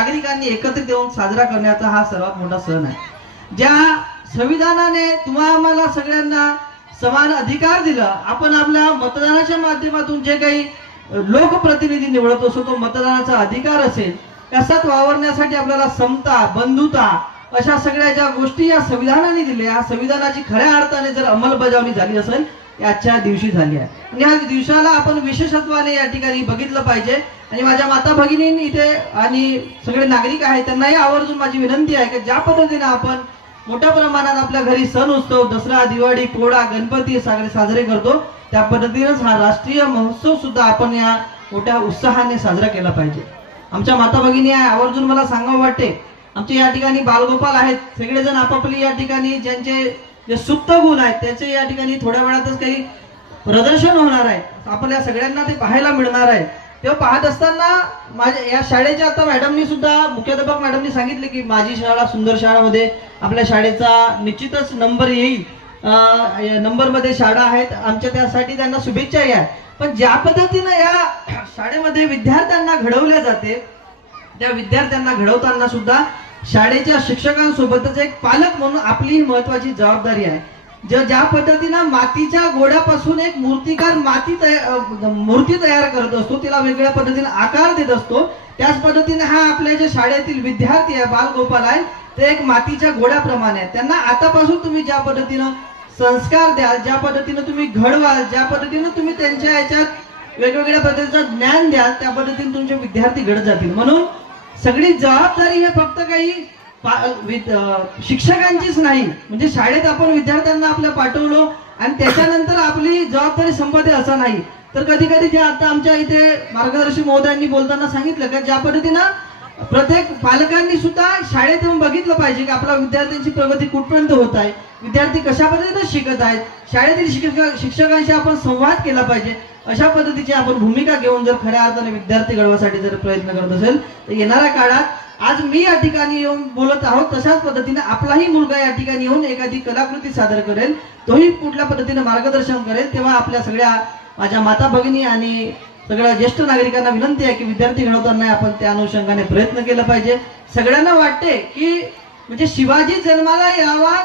नागरिकांनी एकत्रित येऊन साजरा करण्याचा हा सर्वात मोठा सण आहे। ज्या संविधानाने आम्हाला सगळ्यांना समान अधिकार दिला, आपण आपल्या मतदानाच्या माध्यमातून जे काही लोकप्रतिनिधी निवडत असतो तो मतदानाचा अधिकार असेल, त्याच्यात वावरण्यासाठी आपल्याला समता, बंधुता अशा सगळ्या ज्या गोष्टी या संविधानाने दिल्या, या संविधानाची खऱ्या अर्थाने जर अंमलबजावणी झाली असेल याच्या दिवशी झाली आहे। आणि या दिवसाला आपण विशेषत्वाने या ठिकाणी बघितलं पाहिजे। आणि माझ्या माता भगिनींनी इथे आणि सगळे नागरिक आहेत त्यांनाही आवर्जून माझी विनंती आहे की ज्या पद्धतीने आपण मोठ्या प्रमाणात आपल्या घरी सण उत्सव, दसरा, दिवाळी, पोळा, गणपती सगळे साजरे करतो, त्या पद्धतीनेच हा राष्ट्रीय महोत्सव सुद्धा आपण या मोठ्या उत्साहाने साजरा केला पाहिजे। आमच्या माता भगिनी आहे, आवर्जून मला सांगावं वाटते, आमचे या ठिकाणी बालगोपाल आहेत, सगळेजण आपापली या ठिकाणी ज्यांचे जे सुप्त गुण आहेत त्याचे या ठिकाणी थोड्या वेळातच काही प्रदर्शन होणार आहे, आपल्या सगळ्यांना ते पाहायला मिळणार आहे। तेव्हा पाहत असताना माझ्या या शाळेच्या आता मॅडमनी सुद्धा, मुख्याध्यापक मॅडमनी सांगितले की माझी शाळा सुंदर शाळामध्ये आपल्या शाळेचा निश्चितच नंबर येईल, नंबरमध्ये शाळा आहेत, आमच्या त्यासाठी त्यांना शुभेच्छाही आहे। पण ज्या पद्धतीने या शाळेमध्ये विद्यार्थ्यांना घडवले जाते, त्या विद्यार्थ्यांना घडवताना सुद्धा शाळेच्या शिक्षकांसोबतच एक पालक म्हणून आपली महत्वाची जबाबदारी आहे। ज्या पद्धतीने मातीच्या गोड्यापासून एक मूर्तिकार मूर्ती तयार करत असतो, तिला वेगवेगळ्या पद्धतीने आकार देत असतो, त्याच पद्धतीने हा आपल्या जे शाळेतील विद्यार्थी आहे, बालगोपाल आहे, ते एक मातीच्या गोड्याप्रमाणे आहे। त्यांना आतापासून तुम्ही ज्या पद्धतीने संस्कार द्याल, ज्या पद्धतीने तुम्ही घडवाल, ज्या पद्धतीने तुम्ही त्यांच्या याच्यात वेगवेगळ्या पद्धतीचं ज्ञान द्याल, त्या पद्धतीने तुमचे विद्यार्थी घडत जातील। म्हणून सगळी जबाबदारी हे फक्त काही शिक्षकांचीच नाही, म्हणजे शाळेत आपण विद्यार्थ्यांना आपल्या पाठवलो आणि त्याच्यानंतर आपली जबाबदारी संपते असं नाही। तर कधी कधी जे आता आमच्या इथे मार्गदर्शक महोदयांनी बोलताना सांगितलं की ज्या पद्धतीनं प्रत्येक पालकांनी सुद्धा शाळेत येऊन बघितलं पाहिजे की आपल्या विद्यार्थ्यांची प्रगती कुठपर्यंत होत आहे, विद्यार्थी कशा पद्धतीने शिकत आहेत, शाळेतील शिक्षकांशी आपण संवाद केला पाहिजे। अशा पद्धतीची आपण भूमिका घेऊन जर खऱ्या अर्थाने विद्यार्थी घडवासाठी जर प्रयत्न करत असेल तर येणाऱ्या काळात आज मी या ठिकाणी येऊन बोलत आहोत, तशाच पद्धतीने आपलाही मुलगा या ठिकाणी येऊन एखादी कलाकृती सादर करेल, तोही कुठल्या पद्धतीने मार्गदर्शन करेल। तेव्हा आपल्या सगळ्या माझ्या माता भगिनी आणि सगळ्या ज्येष्ठ नागरिकांना विनंती आहे की विद्यार्थी घडवताना आपण त्या अनुषंगाने प्रयत्न केला पाहिजे। सगळ्यांना वाटते की म्हणजे शिवाजी जन्माला यावा